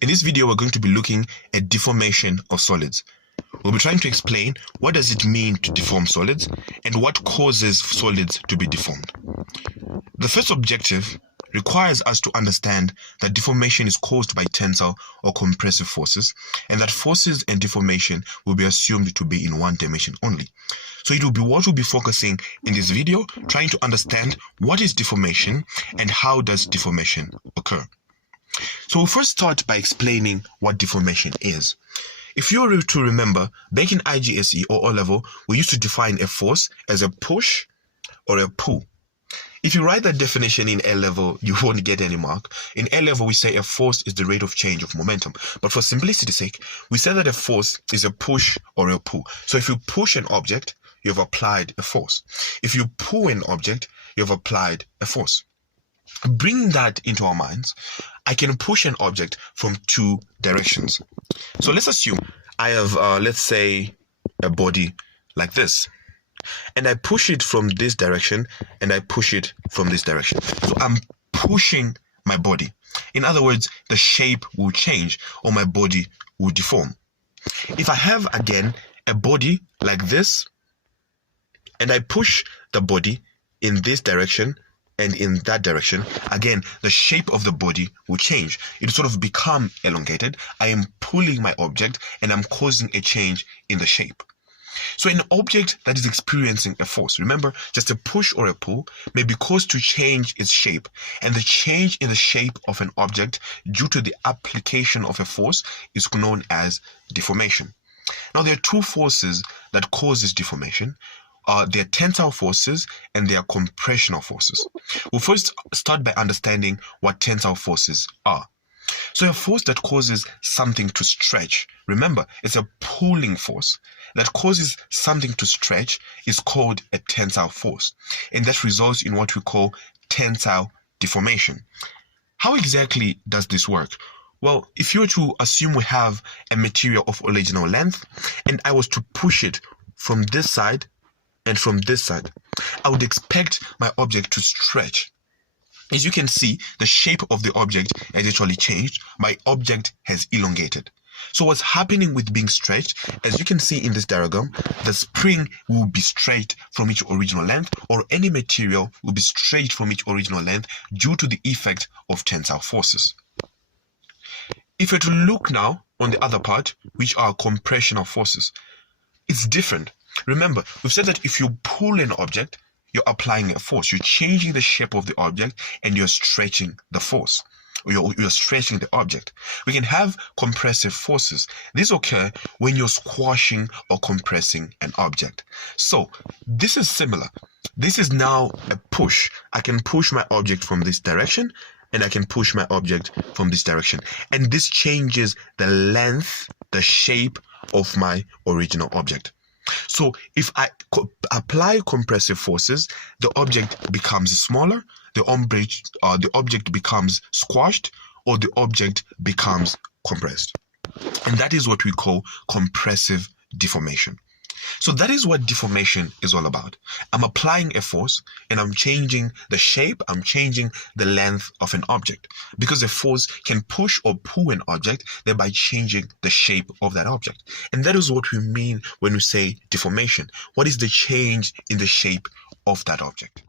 In this video, we're going to be looking at deformation of solids. We'll be trying to explain what does it mean to deform solids and what causes solids to be deformed. The first objective requires us to understand that deformation is caused by tensile or compressive forces, and that forces and deformation will be assumed to be in one dimension only. So it will be what we'll be focusing in this video, trying to understand what is deformation and how does deformation occur. So we'll first start by explaining what deformation is. If you were to remember, back in IGCSE or O-level, we used to define a force as a push or a pull. If you write that definition in A-level, you won't get any mark. In A-level, we say a force is the rate of change of momentum. But for simplicity's sake, we say that a force is a push or a pull. So if you push an object, you've applied a force. If you pull an object, you've applied a force. Bringing that into our minds, I can push an object from two directions. So let's assume I have, let's say, a body like this. And I push it from this direction, and I push it from this direction. So I'm pushing my body. In other words, the shape will change or my body will deform. If I have, again, a body like this, and I push the body in this direction and in that direction, again, the shape of the body will change. It will sort of become elongated. I am pulling my object and I'm causing a change in the shape. So an object that is experiencing a force, remember, just a push or a pull, may be caused to change its shape. And the change in the shape of an object due to the application of a force is known as deformation. Now, there are two forces that cause this deformation. They are tensile forces and they are compressional forces. We'll first start by understanding what tensile forces are. So a force that causes something to stretch, remember, it's a pulling force that causes something to stretch is called a tensile force. And that results in what we call tensile deformation. How exactly does this work? Well, if you were to assume we have a material of original length and I was to push it from this side and from this side, I would expect my object to stretch. As you can see, the shape of the object has actually changed. My object has elongated. So what's happening with being stretched, as you can see in this diagram, the spring will be straight from its original length, or any material will be straight from its original length due to the effect of tensile forces. If you're to look now on the other part, which are compressional forces, it's different. Remember, we've said that if you pull an object, you're applying a force. You're changing the shape of the object and you're stretching the force. You're stretching the object. We can have compressive forces. These occur when you're squashing or compressing an object. So this is similar. This is now a push. I can push my object from this direction and I can push my object from this direction. And this changes the length, the shape of my original object. So if I apply compressive forces, the object becomes smaller, the object becomes squashed, or the object becomes compressed. And that is what we call compressive deformation. So that is what deformation is all about. I'm applying a force and I'm changing the shape, I'm changing the length of an object. Because a force can push or pull an object, thereby changing the shape of that object. And that is what we mean when we say deformation. What is the change in the shape of that object?